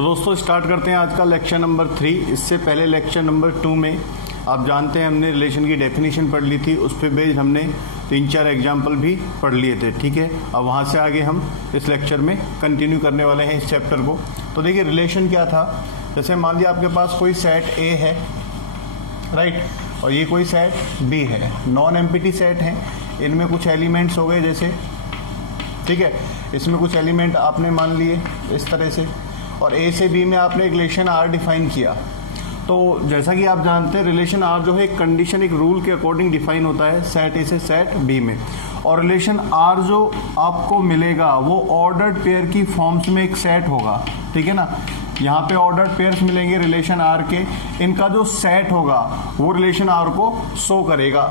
तो दोस्तों स्टार्ट करते हैं आज का लेक्चर नंबर 3। इससे पहले लेक्चर नंबर 2 में आप जानते हैं हमने रिलेशन की डेफिनेशन पढ़ ली थी, उस पर बेस्ड हमने 3-4 एग्जाम्पल भी पढ़ लिए थे। ठीक है, अब वहाँ से आगे हम इस लेक्चर में कंटिन्यू करने वाले हैं इस चैप्टर को। तो देखिए रिलेशन क्या था। जैसे मान लिया आपके पास कोई सेट ए है, राइट, और ये कोई सेट बी है, नॉन एम्प्टी सेट है। इनमें कुछ एलिमेंट्स हो गए जैसे, ठीक है, इसमें कुछ एलिमेंट आपने मान लिए इस तरह से, और ए से बी में आपने एक रिलेशन आर डिफाइन किया। तो जैसा कि आप जानते हैं रिलेशन आर जो है एक कंडीशन, एक रूल के अकॉर्डिंग डिफाइन होता है सेट ए से सेट बी में। और रिलेशन आर जो आपको मिलेगा वो ऑर्डर्ड पेयर की फॉर्म्स में एक सेट होगा, ठीक है ना। यहाँ पे ऑर्डर्ड पेयर्स मिलेंगे रिलेशन आर के, इनका जो सेट होगा वो रिलेशन आर को शो करेगा,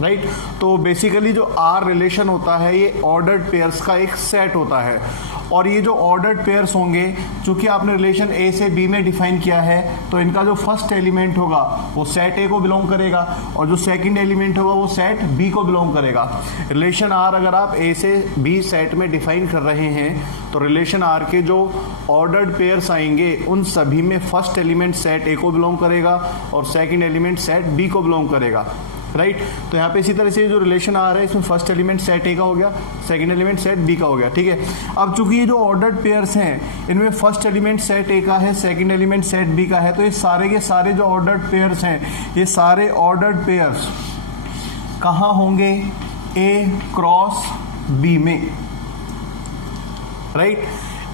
राइट। तो बेसिकली जो आर रिलेशन होता है ये ऑर्डर्ड पेयर्स का एक सेट होता है। और ये जो ऑर्डर्ड पेयर्स होंगे, चूंकि आपने रिलेशन ए से बी में डिफाइन किया है, तो इनका जो फर्स्ट एलिमेंट होगा वो सेट ए को बिलोंग करेगा, और जो सेकंड एलिमेंट होगा वो सेट बी को बिलोंग करेगा। रिलेशन आर अगर आप ए से बी सेट में डिफाइन कर रहे हैं तो रिलेशन आर के जो ऑर्डर्ड पेयर्स आएंगे उन सभी में फर्स्ट एलिमेंट सेट ए को बिलोंग करेगा और सेकेंड एलिमेंट सेट बी को बिलोंग करेगा, राइट। तो यहाँ पे इसी तरह से जो रिलेशन आ रहा है इसमें फर्स्ट एलिमेंट सेट ए का हो गया, सेकंड एलिमेंट सेट बी का हो गया, ठीक है। अब चूंकि ये जो ऑर्डर्ड पेयर्स हैं इनमें फर्स्ट एलिमेंट सेट ए का है, सेकंड एलिमेंट सेट बी का है, तो ये सारे के सारे जो ऑर्डर्ड पेयर्स हैं ये सारे ऑर्डर्ड पेयर्स कहाँ होंगे? ए क्रॉस बी में, right.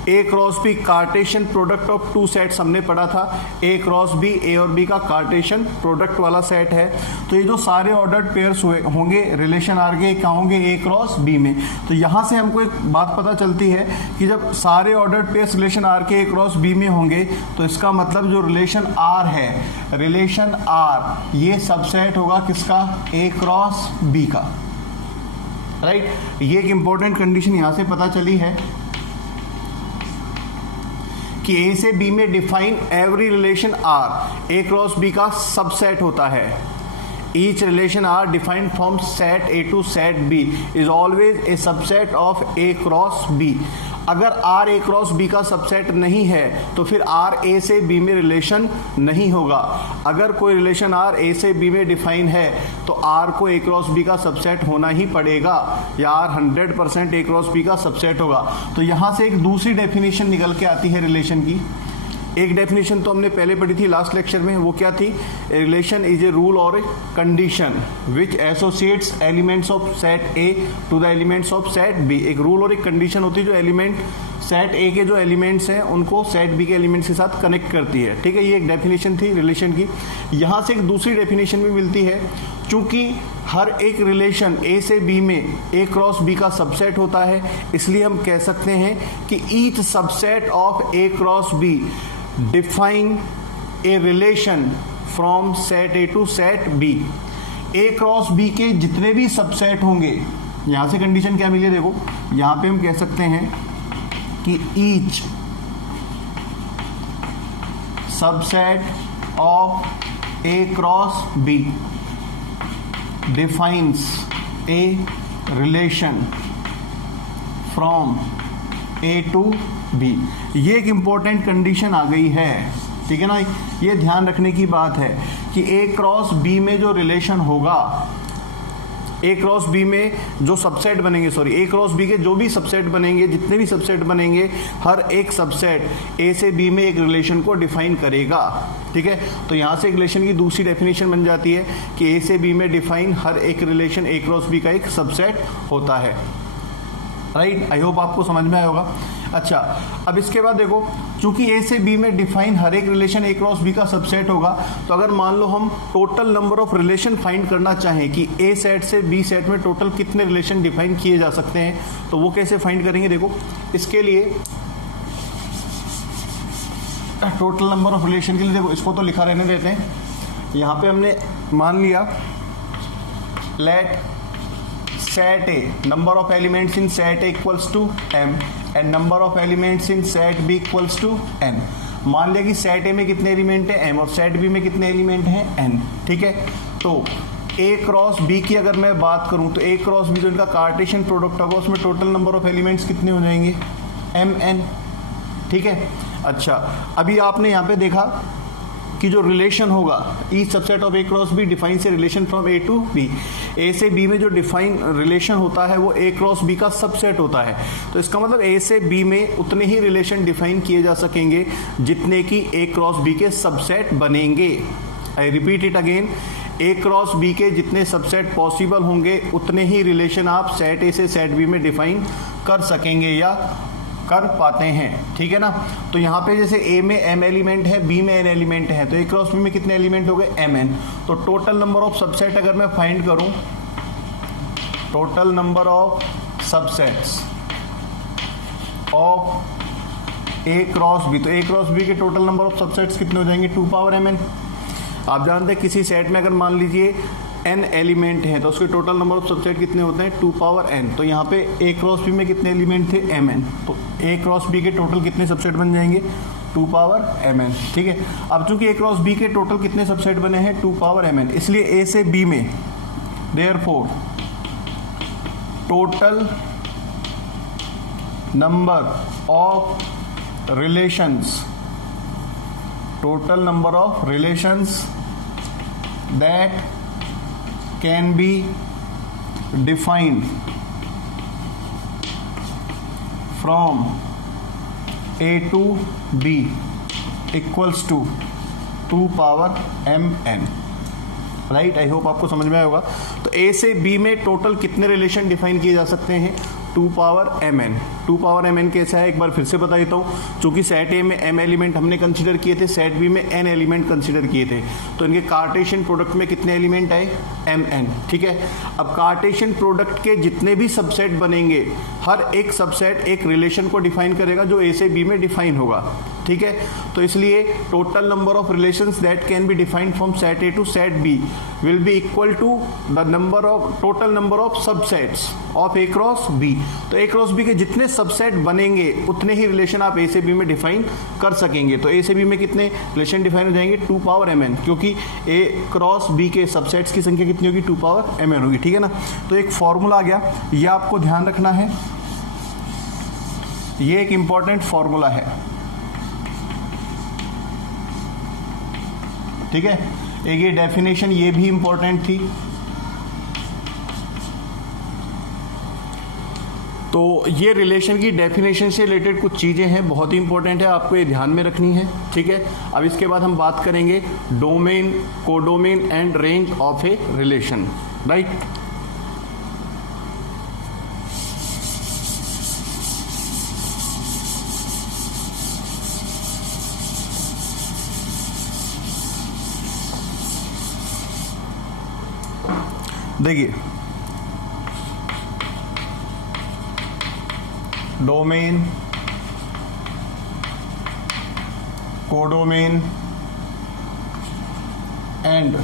A cross B Cartesian product of two sets हमने पढ़ा था। ए क्रॉस बी, ए और बी का कार्टेशियन प्रोडक्ट वाला सेट है। तो ये जो सारे ऑर्डर्ड पेयर्स होंगे रिलेशन आर के क्या होंगे? ए क्रॉस बी में। तो यहाँ से हमको एक बात पता चलती है कि जब सारे ऑर्डर्ड पेयर्स रिलेशन आर के ए क्रॉस बी में होंगे तो इसका मतलब जो रिलेशन आर है, रिलेशन आर ये सबसेट होगा किसका? ए क्रॉस बी का, राइट। ये एक इंपॉर्टेंट कंडीशन यहाँ से पता चली है कि ए से बी में define every relation R A cross B का सबसेट होता है। Each relation R defined from set A to set B is always a subset of A cross B. अगर आर ए क्रॉस बी का subset नहीं है तो फिर R A से बी में रिलेशन नहीं होगा। अगर कोई रिलेशन आर ए से बी में डिफाइन है तो आर को ए क्रॉस बी का सबसेट होना ही पड़ेगा, या आर 100% ए क्रॉस बी का सबसेट होगा। तो यहाँ से एक दूसरी डेफिनेशन निकल के आती है रिलेशन की। एक डेफिनेशन तो हमने पहले पढ़ी थी लास्ट लेक्चर में, वो क्या थी? Relation is a rule or a condition which associates elements of set A to the elements of set B. एक रूल और एक कंडीशन होती है जो एलिमेंट सेट ए के जो एलिमेंट्स हैं उनको सेट बी के एलिमेंट्स के साथ कनेक्ट करती है, ठीक है। ये एक डेफिनेशन थी रिलेशन की। यहाँ से एक दूसरी डेफिनेशन भी मिलती है। चूंकि हर एक रिलेशन ए से बी में ए क्रॉस बी का सबसेट होता है, इसलिए हम कह सकते हैं कि each subset of A cross B define a relation from set A to set B. A cross B के जितने भी सबसेट होंगे, यहां से कंडीशन क्या मिली है देखो, यहां पे हम कह सकते हैं कि each subset of A cross B defines a relation from A to B. ये एक इंपॉर्टेंट कंडीशन आ गई है, ठीक है ना। ये ध्यान रखने की बात है कि ए क्रॉस बी में जो रिलेशन होगा, ए क्रॉस बी में जो सबसेट बनेंगे, ए क्रॉस बी के जो भी सबसेट बनेंगे, जितने भी सबसेट बनेंगे, हर एक सबसेट ए से बी में एक रिलेशन को डिफाइन करेगा, ठीक है। तो यहाँ से एक रिलेशन की दूसरी डेफिनेशन बन जाती है कि ए से बी में डिफाइन हर एक रिलेशन ए क्रॉस बी का एक सबसेट होता है, राइट। आई होप आपको समझ में आया होगा। अच्छा, अब इसके बाद देखो, चूंकि ए से बी में डिफाइन हर एक रिलेशन ए क्रॉस बी का सबसेट होगा, तो अगर मान लो हम total number of relation find करना चाहें कि ए सेट से बी सेट में टोटल कितने रिलेशन डिफाइन किए जा सकते हैं, तो वो कैसे फाइंड करेंगे? देखो, इसके लिए टोटल नंबर ऑफ रिलेशन के लिए देखो, इसको तो लिखा रहने देते हैं। यहाँ पे हमने मान लिया late set A number of elements in set A equals to m and number of elements in set B equals to n। मान लिया कि सेट ए में कितने एलिमेंट है m और सेट बी में कितने एलिमेंट हैं n, ठीक है। तो a क्रॉस b की अगर मैं बात करूं तो a क्रॉस b जो इनका कार्टेशियन प्रोडक्ट होगा उसमें टोटल नंबर ऑफ एलिमेंट्स कितने हो जाएंगे? mn, ठीक है। अच्छा, अभी आपने यहाँ पे देखा कि जो रिलेशन होगा each subset of A cross B defines a relation from A to B. A से बी में जो डिफाइन रिलेशन होता है वो ए क्रॉस बी का सबसेट होता है। तो इसका मतलब ए से बी में उतने ही रिलेशन डिफाइन किए जा सकेंगे जितने कि ए क्रॉस बी के सबसेट बनेंगे। I repeat it again, A cross B के जितने सबसेट पॉसिबल होंगे उतने ही रिलेशन आप सेट ए से सेट बी में डिफाइन कर सकेंगे या कर पाते हैं, ठीक है ना। तो यहाँ पे जैसे ए में m एलिमेंट है, बी में n एलिमेंट है, तो ए क्रॉस बी में कितने एलिमेंट हो गए mn। तो टोटल नंबर ऑफ सबसेट अगर मैं फाइंड करूं, total number of subsets of A cross B, तो ए क्रॉस बी के टोटल नंबर ऑफ सबसेट्स कितने हो जाएंगे 2 पावर mn। आप जानते हैं किसी सेट में अगर मान लीजिए n एलिमेंट हैं तो उसके टोटल नंबर ऑफ सबसेट कितने होते हैं 2 पावर n। तो यहाँ पे a क्रॉस b में कितने एलिमेंट थे mn, तो a क्रॉस b के टोटल कितने सबसेट बन जाएंगे 2 पावर mn, ठीक है। अब चूंकि a क्रॉस b के टोटल कितने सबसेट बने हैं 2 पावर mn, इसलिए a से b में therefore total number of relations, total number of relations that can be defined from A to B equals to 2 power mn, right. I hope आपको समझ में आया होगा। तो A से B में टोटल कितने रिलेशन डिफाइन किए जा सकते हैं 2 पावर mn। 2 पावर mn कैसा है एक बार फिर से बता देता हूँ। चूंकि सेट ए में m एलिमेंट हमने कंसीडर किए थे, सेट बी में n एलिमेंट कंसीडर किए थे, तो इनके कार्टेशियन प्रोडक्ट में कितने एलिमेंट आए mn, ठीक है। अब कार्टेशियन प्रोडक्ट के जितने भी सबसेट बनेंगे हर एक सबसेट एक रिलेशन को डिफाइन करेगा जो ए से बी में डिफाइन होगा, ठीक है। तो इसलिए total number of relations that can be defined from set A to set B will be equal to the number of total number of subsets of A cross B. तो A cross B के जितने subset बनेंगे उतने ही relation आप ए से B में define कर सकेंगे। तो ए से बी में कितने रिलेशन डिफाइन हो जाएंगे 2 पावर mn, क्योंकि ए क्रॉस बी के सबसेट्स की संख्या कितनी होगी 2 पावर mn होगी, ठीक है ना। तो एक फॉर्मूला आ गया, ये आपको ध्यान रखना है, ये एक इंपॉर्टेंट फॉर्मूला है, ठीक है। एक ये डेफिनेशन ये भी इंपॉर्टेंट थी। तो ये रिलेशन की डेफिनेशन से रिलेटेड कुछ चीज़ें हैं, बहुत ही इंपॉर्टेंट है, आपको ये ध्यान में रखनी है, ठीक है। अब इसके बाद हम बात करेंगे domain, codomain and range of a relation, right. देखिए, domain, codomain and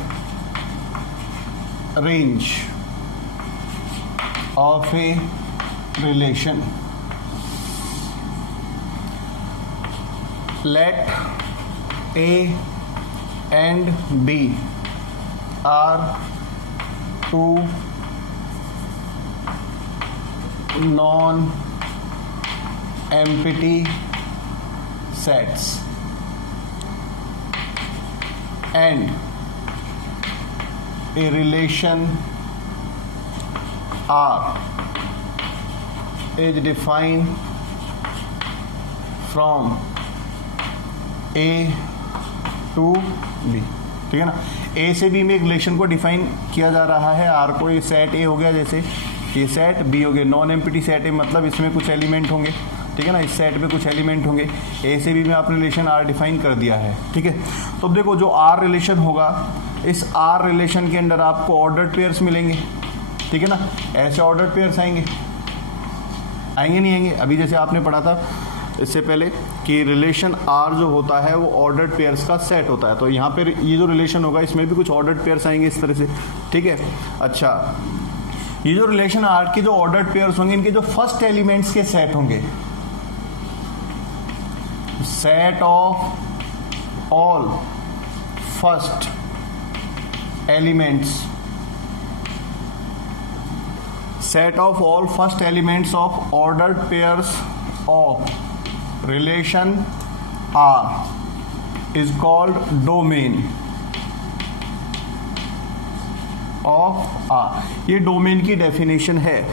range of a relation. Let A and B are two non-empty sets and a relation R is defined from A to B, ठीक है ना। ए से B में एक relation को define किया जा रहा है, आर को, ये सेट ए हो गया, जैसे ये सेट बी हो गया, नॉन एम्प्टी सेट है, मतलब इसमें कुछ एलिमेंट होंगे, ठीक है ना, इस सेट में कुछ एलिमेंट होंगे। ए से बी में आपने रिलेशन आर डिफाइन कर दिया है, ठीक है। तो देखो जो आर रिलेशन होगा, इस आर रिलेशन के अंदर आपको ऑर्डर्ड पेयर्स मिलेंगे, ठीक है ना। ऐसे ऑर्डर्ड पेयर्स आएंगे नहीं आएंगे। अभी जैसे आपने पढ़ा था इससे पहले कि रिलेशन आर जो होता है वो ऑर्डर्ड पेयर्स का सेट होता है, तो यहाँ पर ये जो रिलेशन होगा इसमें भी कुछ ऑर्डर्ड पेयर्स आएंगे इस तरह से, ठीक है। अच्छा, ये जो रिलेशन आर के जो ऑर्डर्ड पेयर्स होंगे, इनके जो फर्स्ट एलिमेंट्स के सेट होंगे, set of all first elements, set of all first elements of ordered pairs of relation R is called domain of R। ये डोमेन की डेफिनेशन है।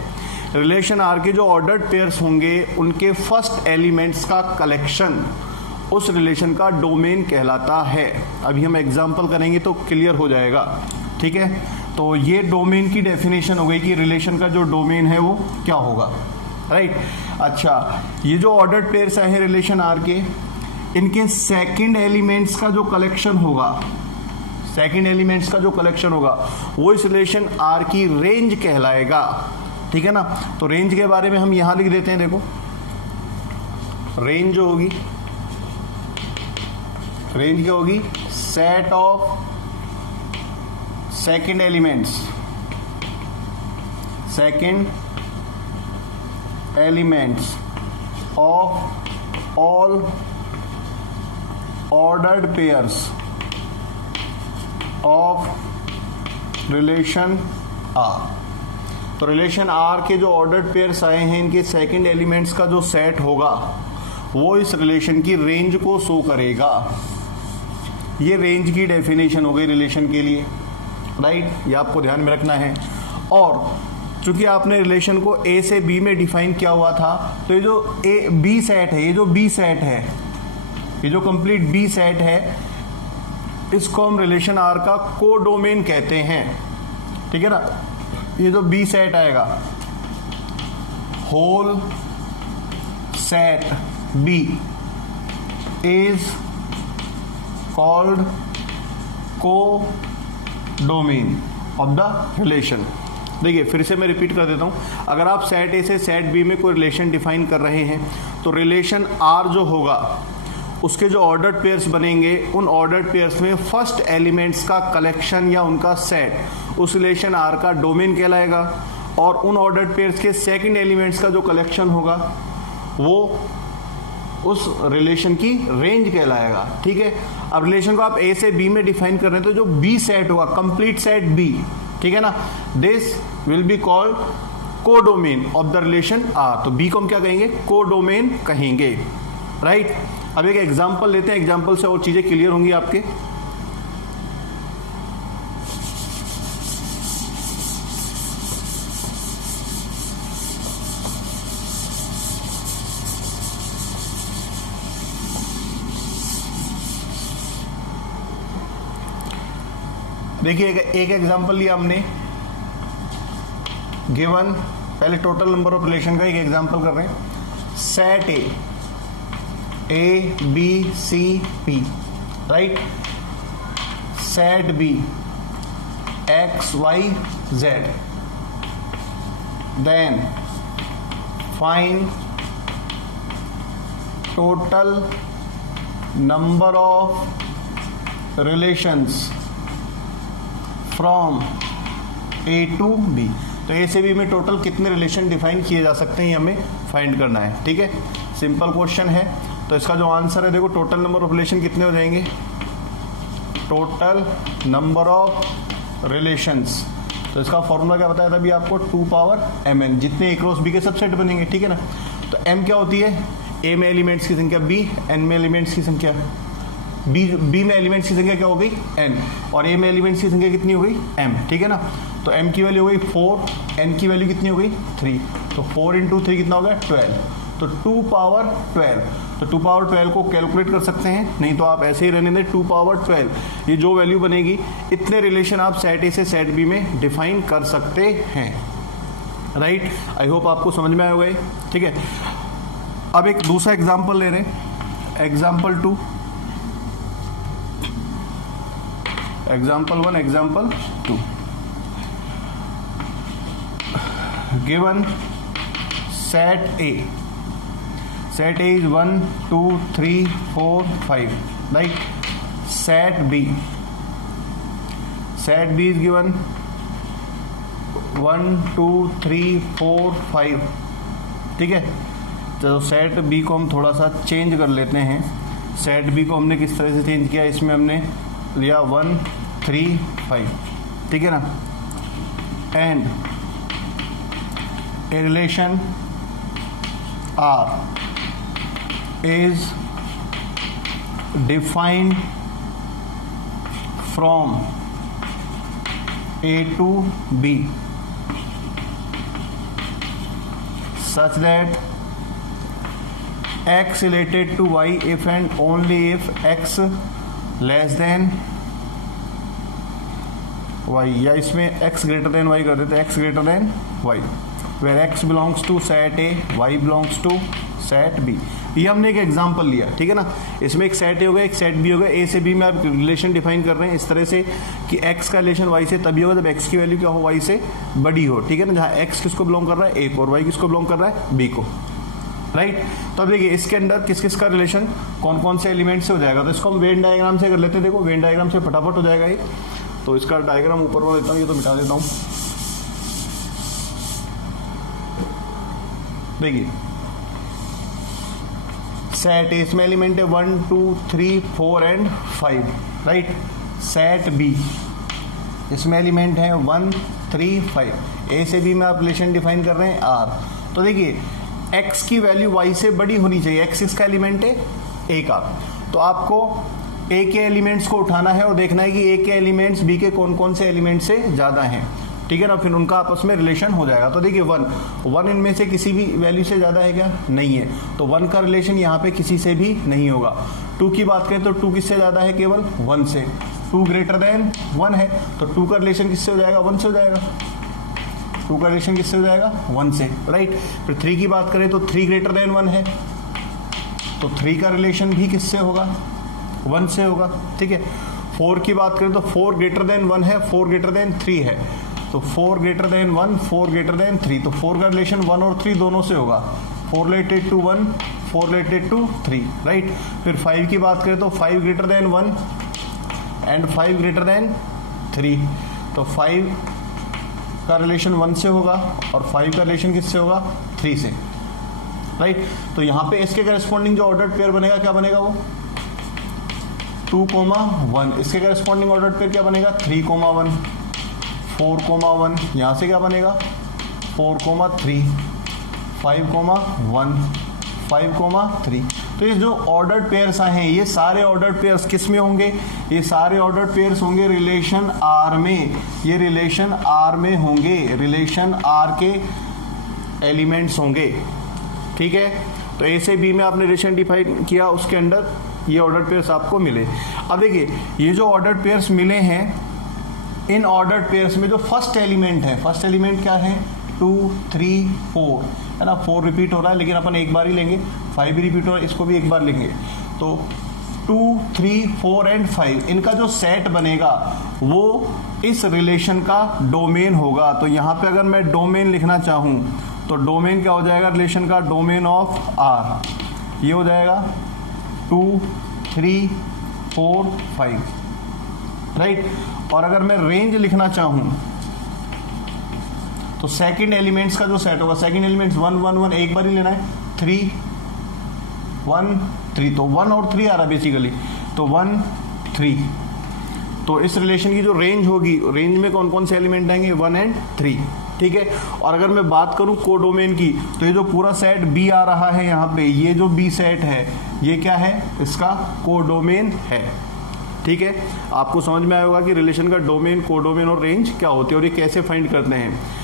रिलेशन R के जो ऑर्डर्ड पेयर्स होंगे उनके फर्स्ट एलिमेंट्स का कलेक्शन उस रिलेशन का डोमेन कहलाता है। अभी हम एग्जांपल करेंगे तो क्लियर हो जाएगा, ठीक है। तो ये डोमेन की डेफिनेशन हो गई कि रिलेशन का जो डोमेन है वो क्या होगा, राइट। अच्छा, ये जो ऑर्डर्ड पेयर्स आए हैं रिलेशन R के, इनके सेकंड एलिमेंट्स का जो कलेक्शन होगा, सेकंड एलिमेंट्स का जो कलेक्शन होगा वो इस रिलेशन R की रेंज कहलाएगा, ठीक है ना। तो रेंज के बारे में हम यहां लिख देते हैं, देखो रेंज जो होगी, रेंज क्या होगी, set of second elements, second elements of all ordered pairs of relation R। तो रिलेशन R के जो ऑर्डर्ड पेयर्स आए हैं, इनके सेकंड एलिमेंट्स का जो सेट होगा वो इस रिलेशन की रेंज को शो करेगा। ये रेंज की डेफिनेशन हो गई रिलेशन के लिए, राइट। ये आपको ध्यान में रखना है। और चूंकि आपने रिलेशन को A से B में डिफाइन किया हुआ था, तो ये जो B सेट है, ये जो B सेट है, ये जो कंप्लीट B सेट है, इसको हम रिलेशन R का कोडोमेन कहते हैं, ठीक है ना। ये जो B सेट आएगा, whole set B is called codomain of the relation. देखिए फिर से मैं रिपीट कर देता हूं, अगर आप सेट A से सेट B में कोई रिलेशन डिफाइन कर रहे हैं, तो रिलेशन R जो होगा उसके जो ऑर्डर्ड पेयर्स बनेंगे, उन ऑर्डर्ड पेयर्स में फर्स्ट एलिमेंट्स का कलेक्शन या उनका सेट उस रिलेशन R का डोमेन कहलाएगा, और उन ऑर्डर्ड पेयर्स के सेकंड एलिमेंट्स का जो कलेक्शन होगा वो उस रिलेशन की रेंज कहलाएगा, ठीक है। अब रिलेशन को आप A से B में डिफाइन कर रहे हैं, तो जो B सेट होगा, कंप्लीट सेट B, ठीक है ना, this will be called codomain of the relation R। तो B को हम क्या कहेंगे, कोडोमेन कहेंगे, राइट। अब एक एग्जांपल लेते हैं, एग्जांपल से और चीजें क्लियर होंगी आपके। देखिए एक एग्जांपल लिया हमने, गिवन, पहले टोटल नंबर ऑफ रिलेशन का एक एग्जांपल कर रहे हैं। Set A B C P, right. Set B X Y Z, then find total number of relations from A to B। तो A से B में टोटल कितने रिलेशन डिफाइन किए जा सकते हैं, ये हमें फाइंड करना है, ठीक है। सिंपल क्वेश्चन है। तो इसका जो आंसर है, देखो टोटल नंबर ऑफ रिलेशन कितने हो जाएंगे, टोटल नंबर ऑफ रिलेशंस। तो इसका फॉर्मूला क्या बताया था अभी आपको, 2 पावर mn, जितने A क्रॉस B के सबसेट बनेंगे, ठीक है ना। तो m क्या होती है, A में एलिमेंट्स की संख्या B, n में एलिमेंट्स की संख्या B में एलिमेंट्स की संख्या क्या हो गई n, और A में एलिमेंट्स की संख्या कितनी हो गई m, ठीक है ना। तो m की वैल्यू हो गई 4, n की वैल्यू कितनी हो गई 3, तो 4 × 3 कितना हो गया 12, तो 2 पावर 12। तो 2 पावर 12 को कैलकुलेट कर सकते हैं, नहीं तो आप ऐसे ही रहने दें 2 पावर 12। ये जो वैल्यू बनेगी, इतने रिलेशन आप सेट A से सेट B में डिफाइन कर सकते हैं, राइट। आई होप आपको समझ में आया होगा, ठीक है। अब एक दूसरा एग्जांपल ले रहे हैं, example 2, example 1, example 2। Given set A, set A is 1 2 3 4 5, right। set B is given 1 2 3 4 5, ठीक है। तो सेट B को हम थोड़ा सा चेंज कर लेते हैं। सेट B को हमने किस तरह से चेंज किया, इसमें हमने लिया 1 3 5, ठीक है ना। And a relation R is defined from A to B such that x related to y if and only if x less than y, या इसमें x greater than y कर देते हैं, x greater than y where x belongs to set A, y belongs to set B. ये हमने एक example लिया, ठीक है ना। इसमें एक सेट ए होगा, एक सेट बी होगा। ए से बी में आप रिलेशन डिफाइन कर रहे हैं इस तरह से कि एक्स का रिलेशन वाई से तभी होगा जब एक्स की वैल्यू क्या हो, वाई से बड़ी हो, ठीक है ना। जहाँ एक्स किसको बिलोंग कर रहा है, ए को, और वाई किसको बिलोंग कर रहा है, बी को, राइट। तो अब देखिए इसके अंदर किस किस का रिलेशन कौन कौन से एलिमेंट से हो जाएगा। तो इसको हम वेन डायग्राम से कर लेते हैं। देखो वेन डायग्राम से फटाफट हो जाएगा ये। तो इसका डायग्राम ऊपर वाला देता हूँ, ये तो मिटा देता हूँ। देखिए सेट ए, इसमें एलिमेंट है 1 2 3 4 एंड 5, राइट। सेट बी, इसमें एलिमेंट है 1 3 5। ए से बी में आप रिलेशन डिफाइन कर रहे हैं आर। तो देखिए एक्स की वैल्यू वाई से बड़ी होनी चाहिए। एक्स इसका एलिमेंट है ए का, तो आपको ए के एलिमेंट्स को उठाना है और देखना है कि ए के एलिमेंट्स बी के कौन कौन से एलिमेंट से ज़्यादा हैं, ठीक है ना। फिर उनका आपस में रिलेशन हो जाएगा। तो देखिए 1 इनमें से किसी भी वैल्यू से ज़्यादा है क्या, नहीं है, तो 1 का रिलेशन यहाँ पे किसी से भी नहीं होगा। 2 की बात करें तो 2 किससे ज़्यादा है, केवल 1 से। 2 ग्रेटर देन 1 है, तो 2 का रिलेशन किससे हो जाएगा, 1 से हो जाएगा। 2 का रिलेशन किससे हो जाएगा, 1 से, राइट। फिर 3 की बात करें तो 3 ग्रेटर देन 1 है, तो 3 का रिलेशन भी किससे होगा, 1 से होगा, ठीक है। 4 की बात करें तो 4 ग्रेटर देन 1 है, 4 ग्रेटर देन 3 है, तो 4 ग्रेटर देन 1 4 ग्रेटर देन 3, तो 4 का रिलेशन 1 और 3 दोनों से होगा। 4 related to 1 4 related to 3, right. फिर 5 की बात करें तो 5 greater than 1 and 5 greater than 3, तो 5 का रिलेशन 1 से होगा और 5 का रिलेशन किससे होगा, 3 से, राइट। तो यहाँ पे इसके करस्पॉन्डिंग जो ऑर्डर्ड पेयर बनेगा क्या बनेगा, वो 2,1। इसके करस्पॉन्डिंग ऑर्डर्ड पेयर क्या बनेगा, 3,1 4,1। यहाँ से क्या बनेगा, 4,3 5,1 5,3। तो ये जो ऑर्डर्ड पेयर्स आए हैं, ये सारे ऑर्डर्ड पेयर्स किस में होंगे, ये सारे ऑर्डर्ड पेयर्स होंगे रिलेशन आर में। ये रिलेशन आर में होंगे, रिलेशन आर के एलिमेंट्स होंगे, ठीक है। तो ए से बी में आपने रिलेशन डिफाइन किया, उसके अंदर ये ऑर्डर्ड पेयर्स आपको मिले। अब देखिए ये जो ऑर्डर्ड पेयर्स मिले हैं, इन ऑर्डर्ड पेयर्स में जो फर्स्ट एलिमेंट है, फर्स्ट एलिमेंट क्या है, 2 3 4 है ना। 4 रिपीट हो रहा है लेकिन अपन एक बार ही लेंगे, 5 भी रिपीट हो रहा है, इसको भी एक बार लेंगे। तो 2 3 4 एंड 5 इनका जो सेट बनेगा वो इस रिलेशन का डोमेन होगा। तो यहाँ पे अगर मैं डोमेन लिखना चाहूँ तो डोमेन क्या हो जाएगा, रिलेशन का डोमेन ऑफ आर, ये हो जाएगा 2 3 4 5, राइट। और अगर मैं रेंज लिखना चाहूं तो सेकंड एलिमेंट्स का जो सेट होगा, सेकंड एलिमेंट्स 1 1 1 एक बार ही लेना है, 3 1 3, तो 1 और 3 आ रहा बेसिकली, तो 1 3। तो इस रिलेशन की जो रेंज होगी, रेंज में कौन कौन से एलिमेंट आएंगे, 1 एंड 3, ठीक है। और अगर मैं बात करूं कोडोमेन की, तो ये जो पूरा सेट बी आ रहा है यहाँ पे, ये जो बी सेट है ये क्या है, इसका कोडोमेन है, ठीक है। आपको समझ में आया होगा कि रिलेशन का डोमेन, कोडोमेन और रेंज क्या होती है और ये कैसे फाइंड करते हैं।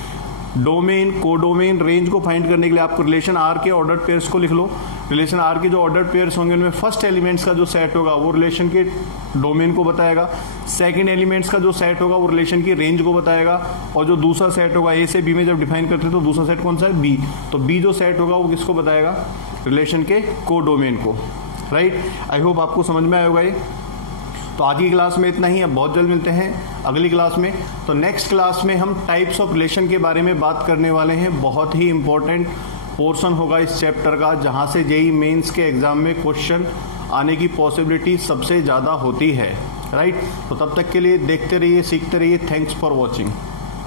डोमेन, कोडोमेन, रेंज को फाइंड करने के लिए आपको रिलेशन आर के ऑर्डर्ड पेयर्स को लिख लो। रिलेशन आर के जो ऑर्डर्ड पेयर्स होंगे उनमें फर्स्ट एलिमेंट्स का जो सेट होगा वो रिलेशन के डोमेन को बताएगा, सेकंड एलिमेंट्स का जो सेट होगा वो रिलेशन की रेंज को बताएगा, और जो दूसरा सेट होगा ए से बी में जब डिफाइन करते हैं तो दूसरा सेट कौन सा है, बी, तो बी जो सेट होगा वो किसको बताएगा, रिलेशन के कोडोमेन को, राइट। आई होप आपको समझ में आया होगा ये। तो आज की क्लास में इतना ही, अब बहुत जल्द मिलते हैं अगली क्लास में। तो नेक्स्ट क्लास में हम टाइप्स ऑफ रिलेशन के बारे में बात करने वाले हैं। बहुत ही इंपॉर्टेंट पोर्शन होगा इस चैप्टर का, जहां से जेईई मेंस के एग्जाम में क्वेश्चन आने की पॉसिबिलिटी सबसे ज़्यादा होती है, राइट। तो तब तक के लिए देखते रहिए, सीखते रहिए। Thanks for watching.